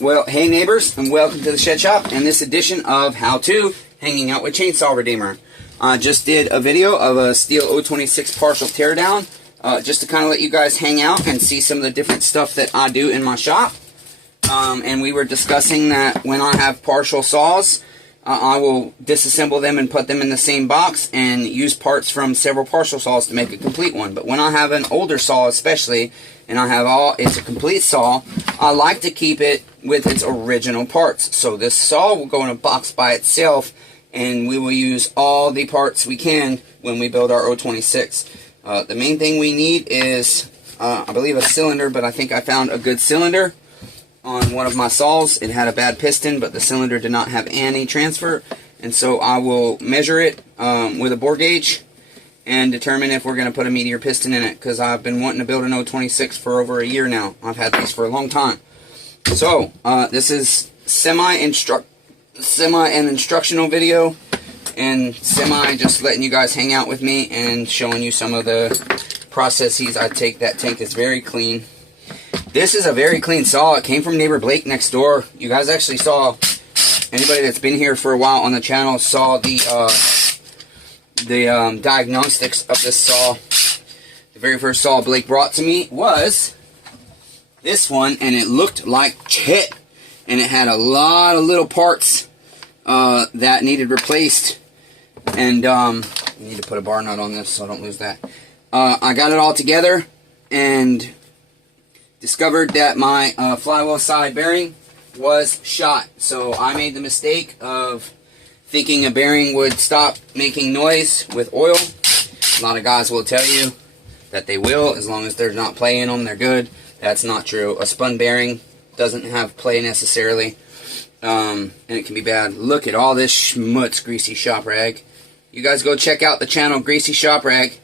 Alright, well, hey neighbors, and welcome to the Shed Shop and this edition of How To Hanging Out with Chainsaw Redeemer. I just did a video of a STIHL 026 partial teardown, just to kind of let you guys hang out and see some of the different stuff that I do in my shop. And we were discussing that when I have partial saws, I will disassemble them and put them in the same box and use parts from several partial saws to make a complete one. But when I have an older saw especially, and I have it's a complete saw, I like to keep it with its original parts. So this saw will go in a box by itself, and we will use all the parts we can when we build our 026. The main thing we need is, I believe, a cylinder, but I think I found a good cylinder on one of my saws. It had a bad piston, but the cylinder did not have any transfer, and so I will measure it with a bore gauge and determine if we're going to put a meteor piston in it, because I've been wanting to build an 026 for over a year now. I've had these for a long time. So, this is semi-instructional video, and semi just letting you guys hang out with me and showing you some of the processes I take. That tank is very clean. This is a very clean saw. It came from neighbor Blake next door. You guys actually saw, anybody that's been here for a while on the channel saw the diagnostics of this saw. The very first saw Blake brought to me was this one, and it looked like shit, and it had a lot of little parts that needed replaced, and I need to put a bar nut on this so I don't lose that. I got it all together and discovered that my flywheel side bearing was shot. So I made the mistake of thinking a bearing would stop making noise with oil. A lot of guys will tell you that they will, as long as there's not play in them, they're good. That's not true. A spun bearing doesn't have play necessarily, and it can be bad. Look at all this schmutz, Greasy Shop Rag. You guys go check out the channel, Greasy Shop Rag.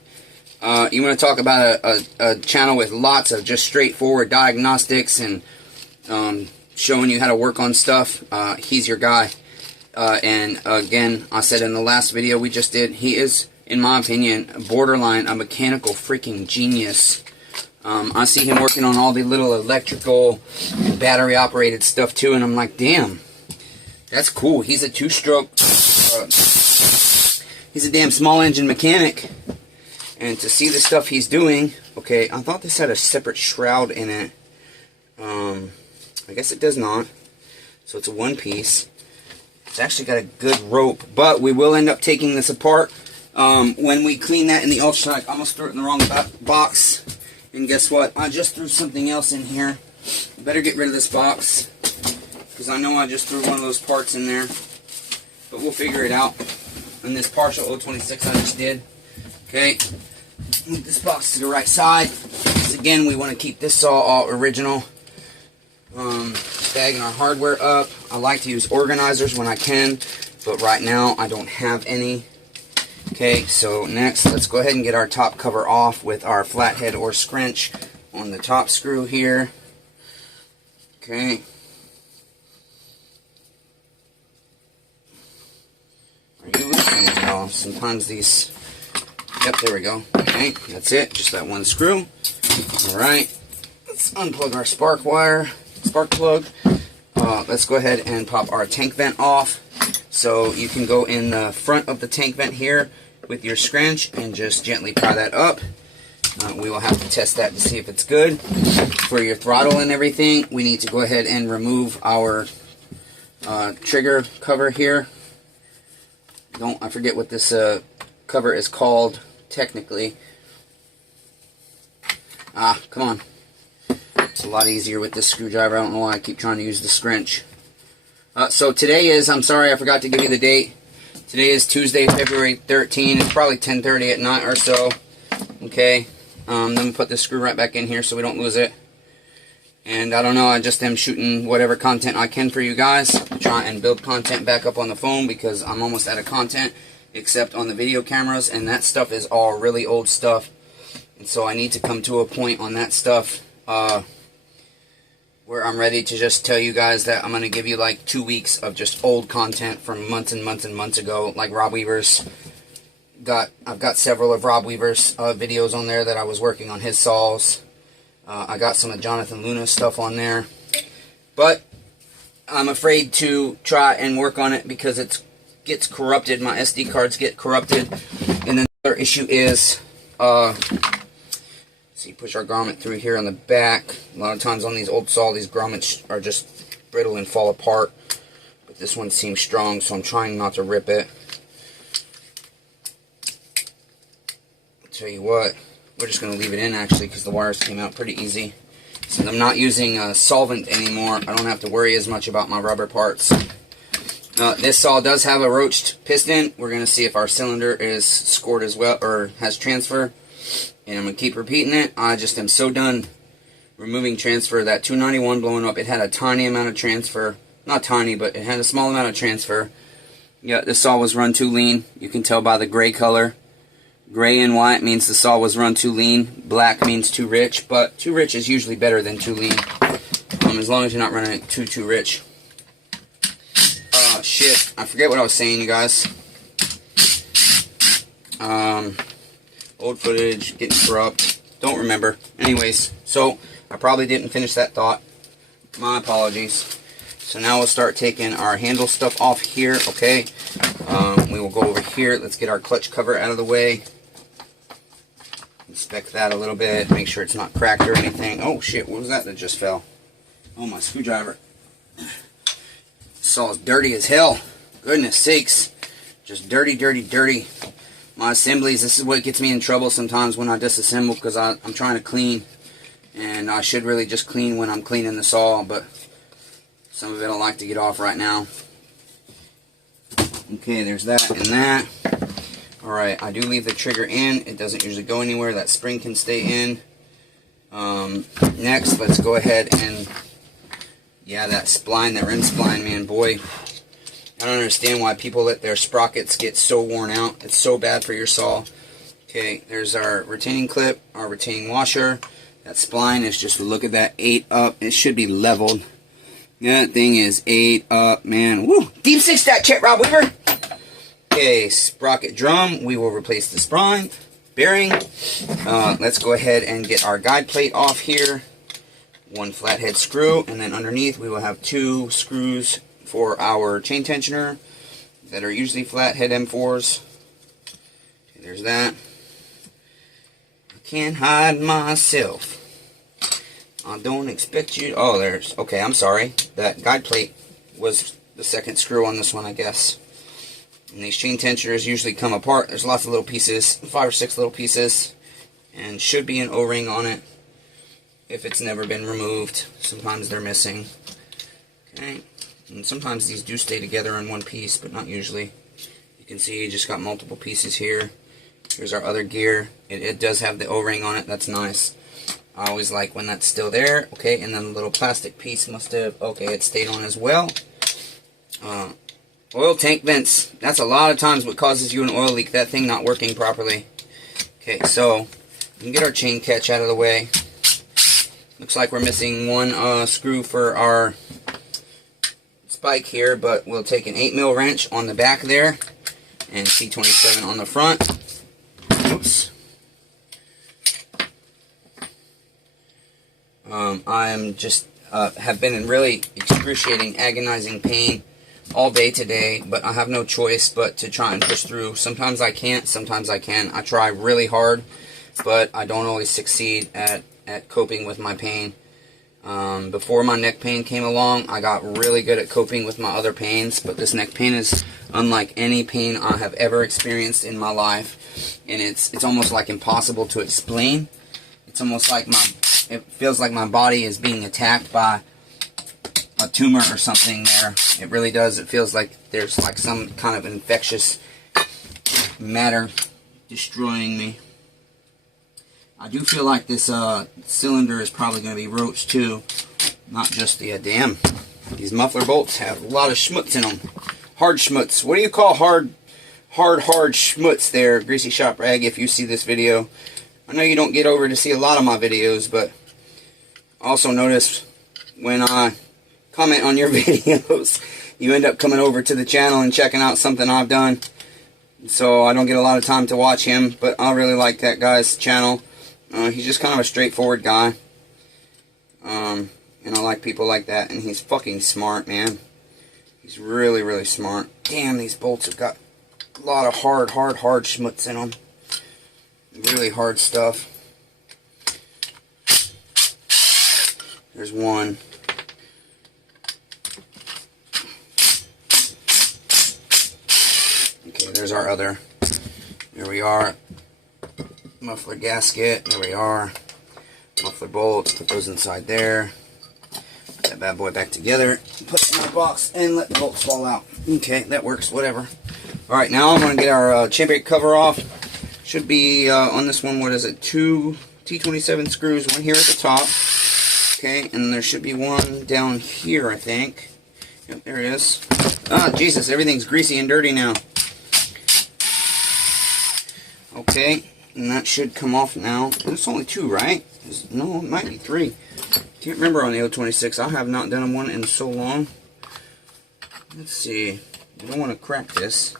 You want to talk about a channel with lots of just straightforward diagnostics and showing you how to work on stuff. He's your guy. And again, I said in the last video we just did, he is, in my opinion, borderline a mechanical freaking genius. I see him working on all the little electrical and battery operated stuff too, and I'm like, damn, that's cool. He's a two-stroke, he's a damn small engine mechanic. And to see the stuff he's doing, okay, I thought this had a separate shroud in it. I guess it does not. So it's a one piece. It's actually got a good rope, but we will end up taking this apart when we clean that in the ultrasonic. I almost threw it in the wrong box, and guess what? I just threw something else in here. Better get rid of this box, because I know I just threw one of those parts in there, but we'll figure it out. And this partial 026 I just did. Okay, move this box to the right side, because again, we want to keep this saw all original. Bagging our hardware up. I like to use organizers when I can, but right now I don't have any. Okay, so next, let's go ahead and get our top cover off with our flathead or scrunch on the top screw here. Okay. Are you listening? No, sometimes these... Yep, there we go. Okay, that's it. Just that one screw. Alright. Let's unplug our spark plug. Let's go ahead and pop our tank vent off. So you can go in the front of the tank vent here with your scrunch and just gently pry that up. We will have to test that to see if it's good. For your throttle and everything, we need to go ahead and remove our trigger cover here. I forget what this cover is called technically. Come on. It's a lot easier with this screwdriver. I don't know why I keep trying to use the scrunch. So today is, I'm sorry I forgot to give you the date. Today is Tuesday, February 13. It's probably 10:30 at night or so. Okay. Then we put this screw right back in here so we don't lose it. And I don't know, I just am shooting whatever content I can for you guys. Try and build content back up on the phone, because I'm almost out of content except on the video cameras, and that stuff is all really old stuff. And so I need to come to a point on that stuff where I'm ready to just tell you guys that I'm going to give you like 2 weeks of just old content from months and months and months ago, like Rob Weaver's. I've got several of Rob Weaver's videos on there that I was working on his saws. I got some of Jonathan Luna's stuff on there. But I'm afraid to try and work on it because it gets corrupted. My SD cards get corrupted. And then the other issue is, so you push our grommet through here on the back. A lot of times on these old saw, these grommets are just brittle and fall apart. But this one seems strong, so I'm trying not to rip it. I'll tell you what, we're just going to leave it in actually because the wires came out pretty easy. Since I'm not using a solvent anymore, I don't have to worry as much about my rubber parts. This saw does have a roached piston. We're going to see if our cylinder is scored as well, or has transfer. And I'm going to keep repeating it. I just am so done removing transfer. That 291 blowing up, it had a tiny amount of transfer. Not tiny, but it had a small amount of transfer. Yeah, this saw was run too lean. You can tell by the gray color. Gray and white means the saw was run too lean. Black means too rich, but too rich is usually better than too lean. As long as you're not running it too rich. Shit, I forget what I was saying, you guys. Old footage, getting corrupt. Don't remember. Anyways, so I probably didn't finish that thought. My apologies. So now we'll start taking our handle stuff off here, okay? We will go over here. Let's get our clutch cover out of the way. Inspect that a little bit. Make sure it's not cracked or anything. Oh, shit. What was that just fell? Oh, my screwdriver. This saw is dirty as hell. Goodness sakes. Just dirty, dirty, dirty. My assemblies, this is what gets me in trouble sometimes when I disassemble because I'm trying to clean. And I should really just clean when I'm cleaning the saw, but some of it I like to get off right now. Okay, there's that and that. Alright, I do leave the trigger in. It doesn't usually go anywhere. That spring can stay in. Next, let's go ahead and, yeah, that spline, that rim spline, man, boy. I don't understand why people let their sprockets get so worn out. It's so bad for your saw. Okay, there's our retaining clip, our retaining washer. That spline is just, look at that, 8 up. It should be leveled. That thing is 8 up, man. Woo! Deep 6 that Chet Rob Weaver. Okay, sprocket drum. We will replace the spline. Bearing. Let's go ahead and get our guide plate off here. 1 flathead screw, and then underneath we will have 2 screws for our chain tensioner that are usually flathead M4s. Okay, there's that. I can't hide myself. I don't expect you. Oh, there's. Okay, I'm sorry. That guide plate was the second screw on this one, I guess. And these chain tensioners usually come apart. There's lots of little pieces, 5 or 6 little pieces, and should be an O-ring on it if it's never been removed. Sometimes they're missing. Okay, and sometimes these do stay together in one piece, but not usually. You can see you just got multiple pieces here. Here's our other gear. It does have the O-ring on it. That's nice. I always like when that's still there. Okay, and then the little plastic piece must have, okay, it stayed on as well. Oil tank vents. That's a lot of times what causes you an oil leak, that thing not working properly. Okay, so we can get our chain catch out of the way. Looks like we're missing 1 screw for our spike here, but we'll take an 8mm wrench on the back there and C27 on the front. Oops. I'm just have been in really excruciating, agonizing pain all day today, but I have no choice but to try and push through. Sometimes I can't, sometimes I can. I try really hard, but I don't always succeed at coping with my pain. Before my neck pain came along, I got really good at coping with my other pains, but this neck pain is unlike any pain I have ever experienced in my life, and it's almost like impossible to explain. It's almost like it feels like my body is being attacked by a tumor or something there. It really does. It feels like there's like some kind of infectious matter destroying me. I do feel like this cylinder is probably going to be roached too. Not just the damn. These muffler bolts have a lot of schmutz in them. Hard schmutz. What do you call hard schmutz there, Greasy Shop Rag, if you see this video? I know you don't get over to see a lot of my videos, but also notice when I comment on your videos, you end up coming over to the channel and checking out something I've done. So I don't get a lot of time to watch him, but I really like that guy's channel. He's just kind of a straightforward guy. And I like people like that, and he's fucking smart, man. He's really, really smart. Damn, these bolts have got a lot of hard schmutz in them. Really hard stuff. There's one. Okay, there's our other. There we are. Muffler gasket. There we are. Muffler bolts. Put those inside there. Put that bad boy back together. Put it in my box and let the bolts fall out. Okay, that works. Whatever. Alright, now I'm going to get our chainbrake cover off. Should be on this one, what is it? 2 T27 screws. One here at the top. Okay, and there should be one down here, I think. Yep, there it is. Ah, Jesus, everything's greasy and dirty now. Okay, and that should come off now. It's only 2, right? No, it might be 3. Can't remember on the 026. I have not done one in so long. Let's see. I don't want to crack this.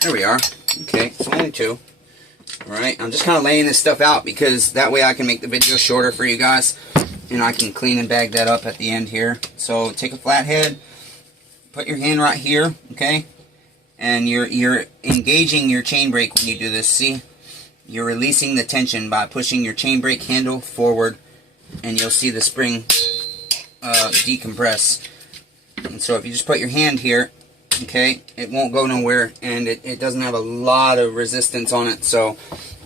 There we are. Okay, it's only 2. Alright, I'm just kind of laying this stuff out because that way I can make the video shorter for you guys. And I can clean and bag that up at the end here. So take a flathead, put your hand right here, okay? And you're engaging your chain brake when you do this. See? You're releasing the tension by pushing your chain brake handle forward, and you'll see the spring decompress. And so if you just put your hand here, okay, it won't go nowhere, and it doesn't have a lot of resistance on it, so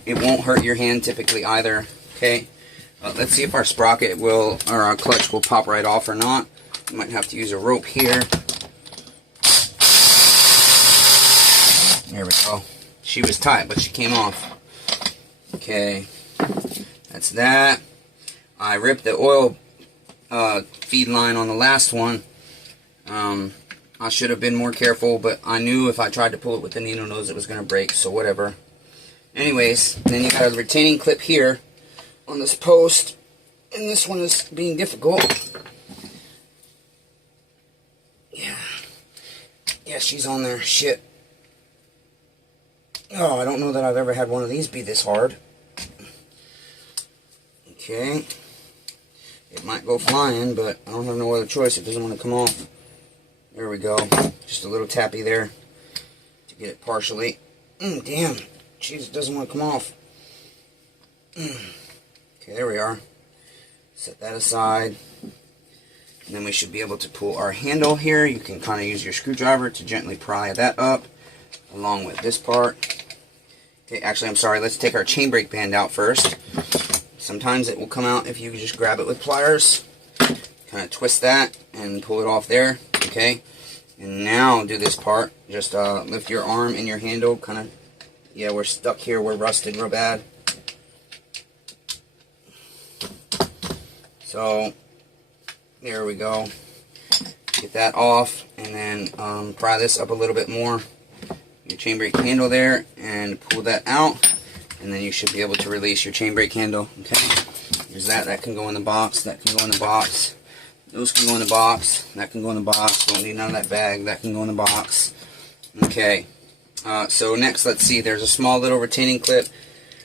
it won't hurt your hand typically either, okay? Let's see if our sprocket will, or our clutch will pop right off or not. We might have to use a rope here. There we go. She was tight, but she came off. Okay, that's that. I ripped the oil feed line on the last one. I should have been more careful, but I knew if I tried to pull it with the needle nose it was going to break, so whatever. Anyways, then you got a retaining clip here on this post, and this one is being difficult. Yeah, she's on there. Shit. Oh, I don't know that I've ever had one of these be this hard. Okay. It might go flying, but I don't have no other choice. It doesn't want to come off. There we go. Just a little tappy there to get it partially. Damn. Jeez, it doesn't want to come off. Okay, there we are. Set that aside. And then we should be able to pull our handle here. You can kind of use your screwdriver to gently pry that up, along with this part. Okay, actually, I'm sorry. Let's take our chain brake band out first. Sometimes it will come out if you just grab it with pliers. Kind of twist that and pull it off there. Okay, and now do this part. Just lift your arm and your handle. Kind of, yeah, we're stuck here. We're rusted real bad. So, there we go. Get that off, and then pry this up a little bit more. Your chain brake handle there, and pull that out, and then you should be able to release your chain brake handle. Okay, there's that. That can go in the box. That can go in the box. Those can go in the box. That can go in the box. Don't need none of that bag. That can go in the box. Okay. So next, let's see. There's a small little retaining clip.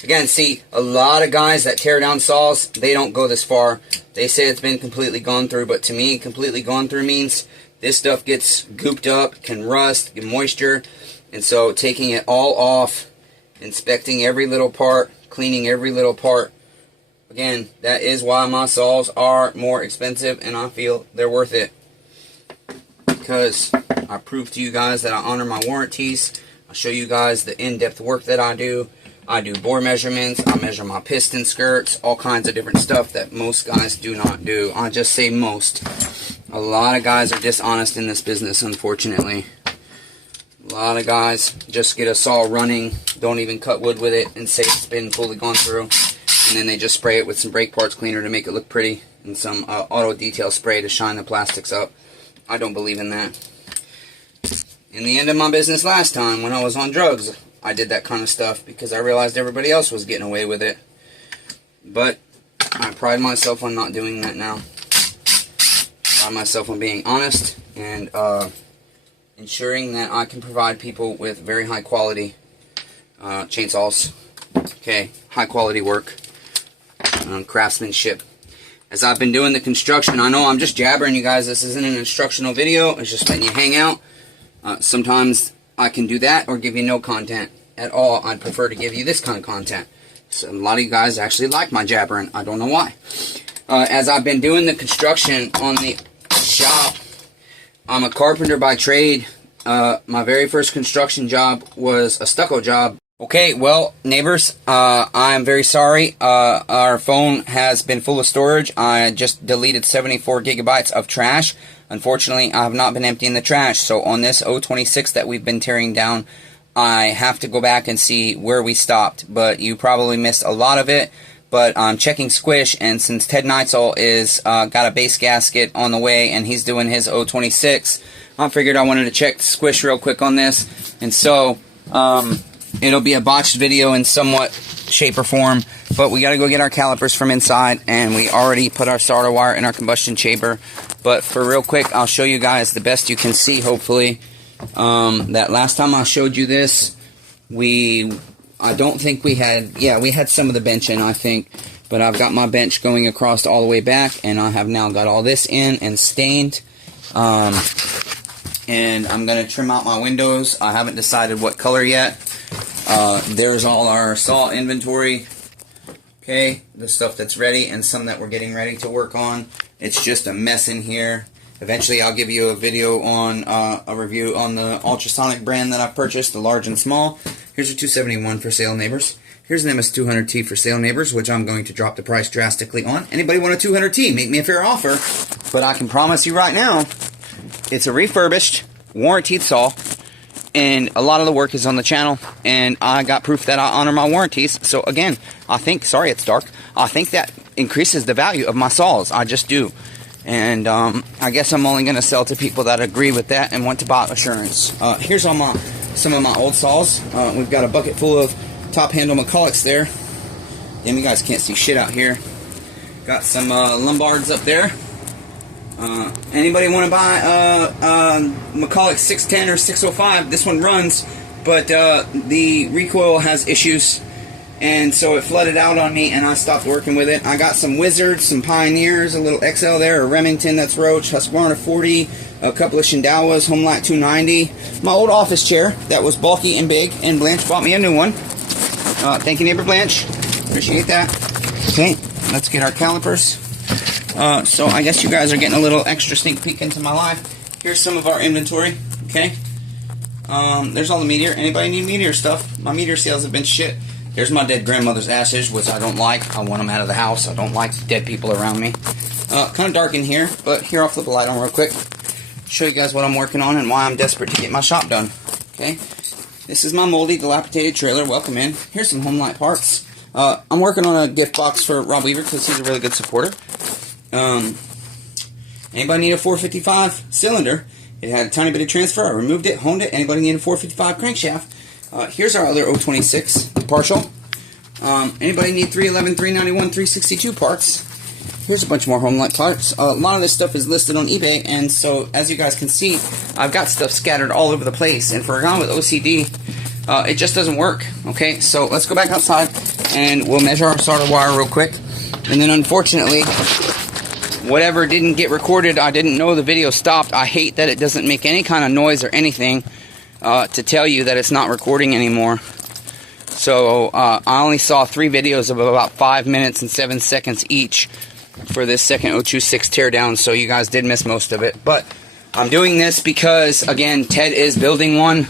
Again, see, a lot of guys that tear down saws, they don't go this far. They say it's been completely gone through, but to me, completely gone through means this stuff gets gooped up, can rust, get moisture. And so taking it all off, inspecting every little part, cleaning every little part. Again, that is why my saws are more expensive, and I feel they're worth it. Because I prove to you guys that I honor my warranties. I show you guys the in-depth work that I do. I do bore measurements. I measure my piston skirts. All kinds of different stuff that most guys do not do. I just say most. A lot of guys are dishonest in this business, unfortunately. A lot of guys just get a saw running, don't even cut wood with it, and say it's been fully gone through. And then they just spray it with some brake parts cleaner to make it look pretty, and some auto detail spray to shine the plastics up. I don't believe in that. In the end of my business last time, when I was on drugs, I did that kind of stuff because I realized everybody else was getting away with it. But I pride myself on not doing that now. Pride myself on being honest and ensuring that I can provide people with very high quality chainsaws. Okay, high quality work, craftsmanship. as I've been doing the construction. I know I'm just jabbering you guys. This isn't an instructional video. It's just letting you hang out. Sometimes I can do that or give you no content at all. I'd prefer to give you this kind of content. So a lot of you guys actually like my jabbering. I don't know why. As I've been doing the construction on the shop, I'm a carpenter by trade. My very first construction job was a stucco job. Okay, well, neighbors, I'm very sorry. Our phone has been full of storage. I just deleted 74 gigabytes of trash. Unfortunately, I have not been emptying the trash. So on this 026 that we've been tearing down, I have to go back and see where we stopped. But you probably missed a lot of it. But I'm checking Squish, and since Ted Neitzel is got a base gasket on the way, and he's doing his 026, I figured I wanted to check Squish real quick on this. And so, it'll be a botched video in somewhat shape or form, but we got to go get our calipers from inside, and we already put our solder wire in our combustion chamber. But for real quick, I'll show you guys the best you can see, hopefully. That last time I showed you this, I don't think we had, yeah, we had some of the bench in, I think, but I've got my bench going across all the way back, and I have now got all this in and stained. And I'm going to trim out my windows. I haven't decided what color yet. There's all our saw inventory. Okay, the stuff that's ready and some that we're getting ready to work on. It's just a mess in here. Eventually I'll give you a video on a review on the ultrasonic brand that I've purchased, the large and small. Here's a 271 for sale, neighbors. Here's an MS200T for sale, neighbors, which I'm going to drop the price drastically on. Anybody want a 200T? Make me a fair offer. But I can promise you right now, it's a refurbished, warranted saw, and a lot of the work is on the channel, and I got proof that I honor my warranties. So again, I think, sorry it's dark, I think that increases the value of my saws. I just do. And I guess I'm only going to sell to people that agree with that and want to buy assurance. Here's all some of my old saws. We've got a bucket full of top handle McCullochs there. Damn, you guys can't see shit out here. Got some Lombards up there. Anybody want to buy McCulloch 610 or 605? This one runs, but the recoil has issues, and so it flooded out on me, and I stopped working with it. I got some Wizards, some Pioneers, a little XL there, a Remington that's Roach, Husqvarna 40, a couple of Shindawas, Homelite 290, my old office chair that was bulky and big, and Blanche bought me a new one. Thank you, neighbor Blanche. Appreciate that. Okay, let's get our calipers. So I guess you guys are getting a little extra sneak peek into my life. Here's some of our inventory, okay? There's all the Meteor. Anybody need Meteor stuff? My Meteor sales have been shit. Here's my dead grandmother's ashes, which I don't like. I want them out of the house. I don't like dead people around me. Kind of dark in here, but here I'll flip the light on real quick. Show you guys what I'm working on and why I'm desperate to get my shop done, okay? This is my moldy, dilapidated trailer. Welcome in. Here's some Homelite parts. I'm working on a gift box for Rob Weaver because he's a really good supporter. Anybody need a 455 cylinder? It had a tiny bit of transfer. I removed it, honed it. Anybody need a 455 crankshaft? Here's our other 026 partial. Anybody need 311, 391, 362 parts? Here's a bunch more Homelite parts. A lot of this stuff is listed on eBay, and so as you guys can see, I've got stuff scattered all over the place. And for a guy with OCD, it just doesn't work. Okay, so let's go back outside and we'll measure our solder wire real quick. And then unfortunately, whatever didn't get recorded, I didn't know the video stopped. I hate that it doesn't make any kind of noise or anything to tell you that it's not recording anymore. So I only saw 3 videos of about 5 minutes and 7 seconds each for this second 026 teardown, so you guys did miss most of it. But I'm doing this because, again, Ted is building one,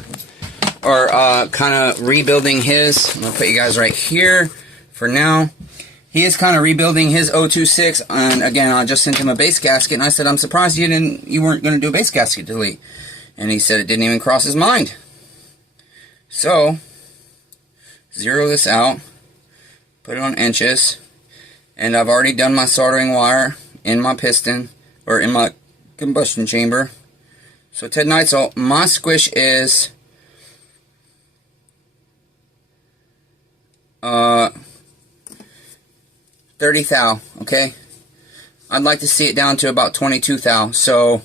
or kind of rebuilding his. I'm going to put you guys right here for now. He is kind of rebuilding his 026, and again, I just sent him a base gasket, and I said, I'm surprised you weren't going to do a base gasket delete. And he said it didn't even cross his mind. So, zero this out, put it on inches, and I've already done my soldering wire in my piston, or in my combustion chamber. So Ted Neitzel, my squish is 30 thou, okay? I'd like to see it down to about 22 thou. So,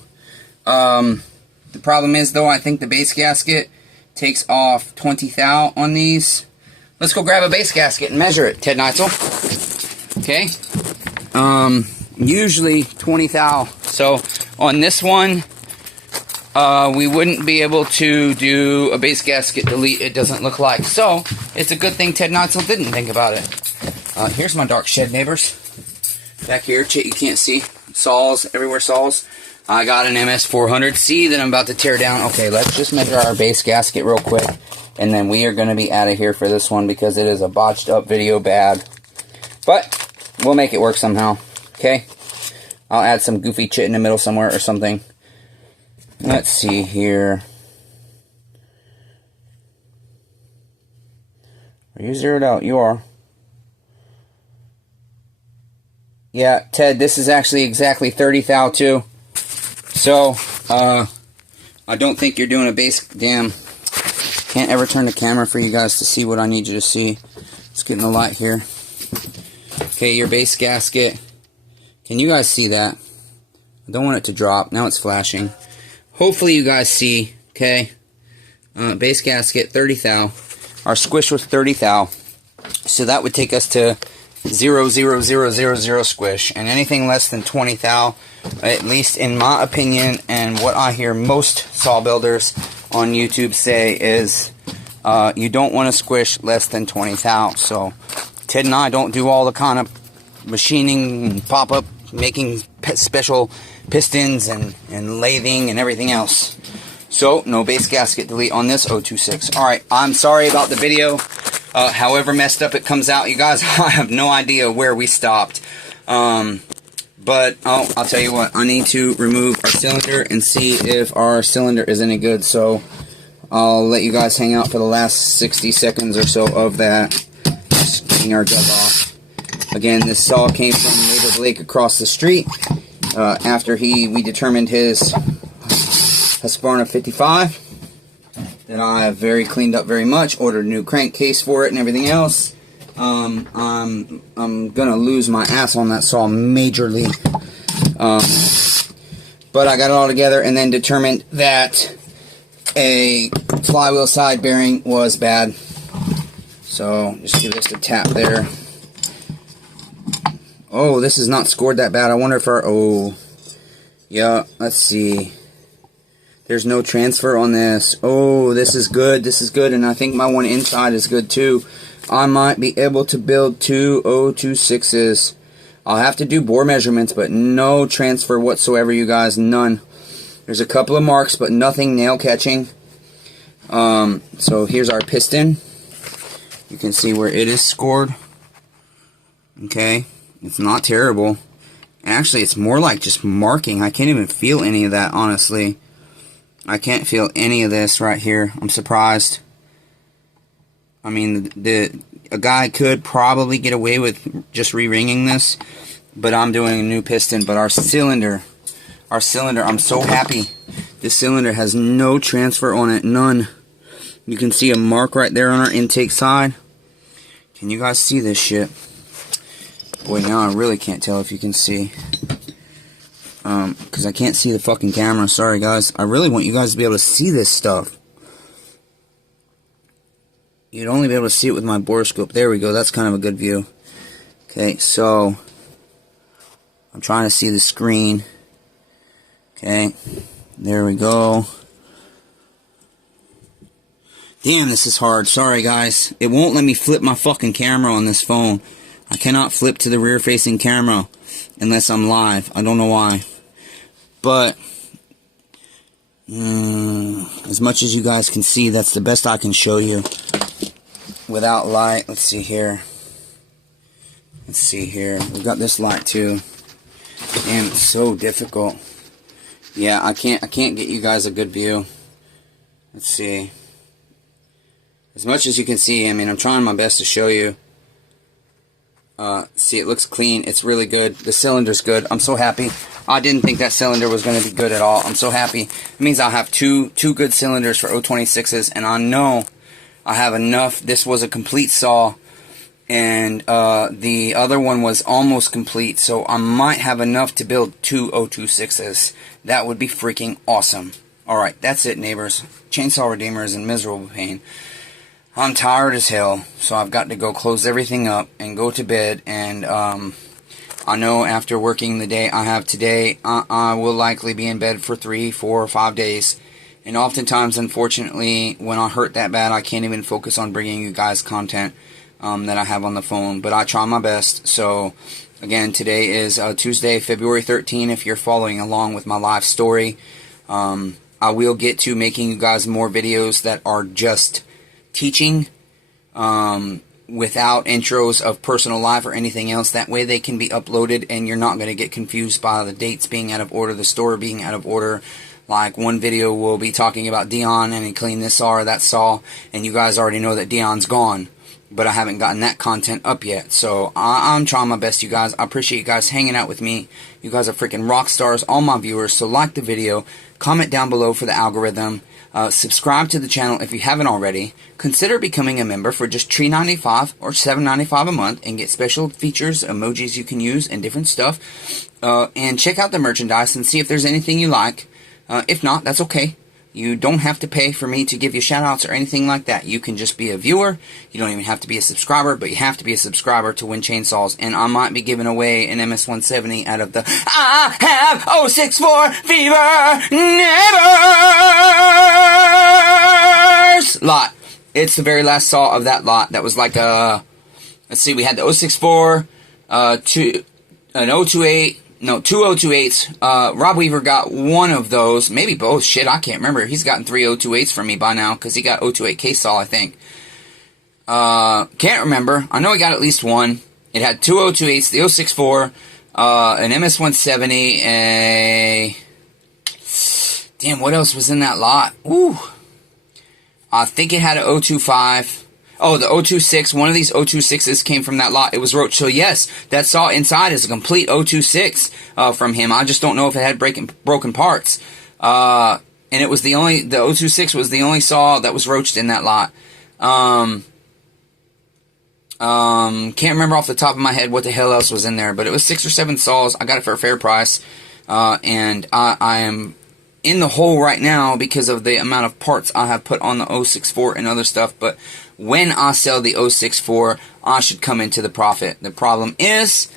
the problem is, though, I think the base gasket takes off 20 thou on these. Let's go grab a base gasket and measure it, Ted Neitzel. Okay? usually 20 thou. So on this one, we wouldn't be able to do a base gasket delete, it doesn't look like. So it's a good thing Ted Neitzel didn't think about it. Here's my dark shed, neighbors. Back here, you can't see. Saws, everywhere saws. I got an MS400C that I'm about to tear down. Okay, let's just measure our base gasket real quick. And then we are going to be out of here for this one because it is a botched up video bad. But we'll make it work somehow. Okay? I'll add some goofy chit in the middle somewhere or something. Let's see here. Are you zeroed out? You are. Yeah, Ted, this is actually exactly 30 thou too. So, I don't think you're doing a base... Damn. Can't ever turn the camera for you guys to see what I need you to see. It's getting a light here. Okay, your base gasket. Can you guys see that? I don't want it to drop. Now it's flashing. Hopefully you guys see. Okay. Base gasket, 30 thou. Our squish was 30 thou. So that would take us to 0.00000 squish. And anything less than 20 thou, at least in my opinion, and what I hear most saw builders on YouTube say is you don't want to squish less than 20 thou. So Ted and I don't do all the kind of machining, pop-up, making special pistons and lathing and everything else. So no base gasket delete on this 026. Alright, I'm sorry about the video. However messed up it comes out, you guys, I have no idea where we stopped. But I'll tell you what, I need to remove our cylinder and see if our cylinder is any good. So I'll let you guys hang out for the last 60 seconds or so of that. Just getting our jug off. Again, this saw came from neighbor Blake across the street. After we determined his Husqvarna 55 that I have cleaned up very much. Ordered a new crankcase for it and everything else. I'm gonna lose my ass on that saw majorly. But I got it all together and then determined that a flywheel side bearing was bad. So just give this a tap there. Oh, this is not scored that bad. I wonder if oh, yeah, let's see. There's no transfer on this. Oh, this is good. This is good. And I think my one inside is good too. I might be able to build two 026s. I'll have to do bore measurements, but no transfer whatsoever, you guys. None. There's a couple of marks, but nothing nail catching. So here's our piston. You can see where it is scored. Okay. It's not terrible. Actually, it's more like just marking. I can't even feel any of that, honestly. I can't feel any of this right here. I'm surprised. I mean, a guy could probably get away with just re-ringing this, but I'm doing a new piston. But our cylinder, I'm so happy. This cylinder has no transfer on it, none. You can see a mark right there on our intake side. Can you guys see this shit? Boy, now I really can't tell if you can see. Because I can't see the fucking camera. Sorry, guys. I really want you guys to be able to see this stuff. You'd only be able to see it with my borescope. There we go. That's kind of a good view. Okay, so I'm trying to see the screen. Okay, there we go. Damn, this is hard. Sorry, guys. It won't let me flip my fucking camera on this phone. I cannot flip to the rear-facing camera unless I'm live. I don't know why. But as much as you guys can see, that's the best I can show you. Without light, let's see here. Let's see here. We've got this light too. Damn, it's so difficult. Yeah, I can't get you guys a good view. Let's see. As much as you can see, I mean, I'm trying my best to show you. See, it looks clean. It's really good. The cylinder's good. I'm so happy. I didn't think that cylinder was going to be good at all. I'm so happy. It means I'll have two good cylinders for 026s, and I know I have enough. This was a complete saw, and the other one was almost complete, so I might have enough to build two 026s. That would be freaking awesome. Alright, that's it, neighbors. Chainsaw Redeemer is in miserable pain. I'm tired as hell, so I've got to go close everything up and go to bed and I know after working the day I have today, I will likely be in bed for 3, 4, or 5 days. And oftentimes, unfortunately, when I hurt that bad, I can't even focus on bringing you guys content that I have on the phone. But I try my best. So, again, today is Tuesday, February 13th. If you're following along with my life story, I will get to making you guys more videos that are just teaching, without intros of personal life or anything else. That way they can be uploaded and you're not going to get confused by the dates being out of order, the story being out of order. Like one video will be talking about Dion and he cleaned this saw or that saw, and you guys already know that Dion's gone, but I haven't gotten that content up yet. So I'm trying my best, you guys. I appreciate you guys hanging out with me. You guys are freaking rock stars, all my viewers. So like the video, comment down below for the algorithm. Subscribe to the channel if you haven't already. Consider becoming a member for just $3.95 or $7.95 a month and get special features, emojis you can use, and different stuff. And check out the merchandise and see if there's anything you like. If not, that's okay. You don't have to pay for me to give you shoutouts or anything like that. You can just be a viewer. You don't even have to be a subscriber, but you have to be a subscriber to win chainsaws. And I might be giving away an MS-170 out of the I have 064 fever neighbors lot. It's the very last saw of that lot. That was like let's see, we had the 064, an 028, no, 2 028s. Rob Weaver got one of those, maybe both. Shit, I can't remember. He's gotten 3 028s from me by now, because he got 028 case saw, I think. Can't remember. I know he got at least one. It had 2 028s, the 064, an MS-170, damn, what else was in that lot? Ooh. I think it had a 025. Oh, the 026. One of these 026s came from that lot. It was roach. So yes, that saw inside is a complete 026 from him. I just don't know if it had broken parts. And it was the 026 was the only saw that was roached in that lot. Can't remember off the top of my head what the hell else was in there, but it was 6 or 7 saws. I got it for a fair price. And I am in the hole right now because of the amount of parts I have put on the 064 and other stuff, but when I sell the 064, I should come into the profit. The problem is,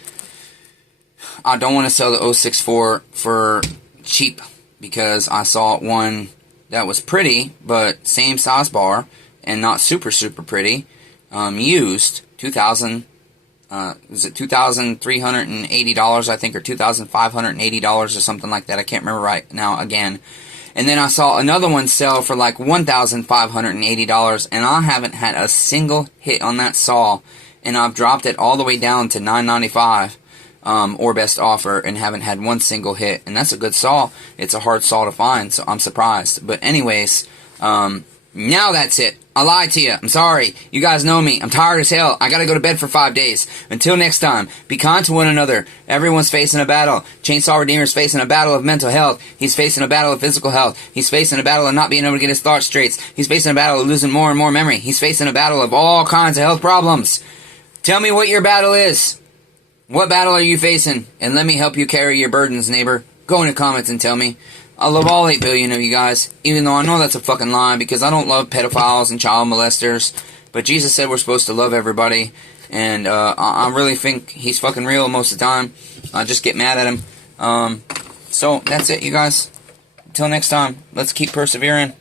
I don't want to sell the 064 for cheap, because I saw one that was pretty, but same size bar, and not super pretty, used, $2,380, I think, or $2,580 or something like that. I can't remember right now again. And then I saw another one sell for like $1,580, and I haven't had a single hit on that saw, and I've dropped it all the way down to $9.95 or best offer, and haven't had one single hit. And that's a good saw. It's a hard saw to find, so I'm surprised. But anyways, now that's it. I lied to you. I'm sorry. You guys know me. I'm tired as hell. I gotta go to bed for 5 days. Until next time, be kind to one another. Everyone's facing a battle. Chainsaw Redeemer's facing a battle of mental health. He's facing a battle of physical health. He's facing a battle of not being able to get his thoughts straight. He's facing a battle of losing more and more memory. He's facing a battle of all kinds of health problems. Tell me what your battle is. What battle are you facing? And let me help you carry your burdens, neighbor. Go in the comments and tell me. I love all 8 billion of you guys, even though I know that's a fucking lie, because I don't love pedophiles and child molesters. But Jesus said we're supposed to love everybody, and I really think he's fucking real most of the time. I just get mad at him. So that's it, you guys. Until next time, let's keep persevering.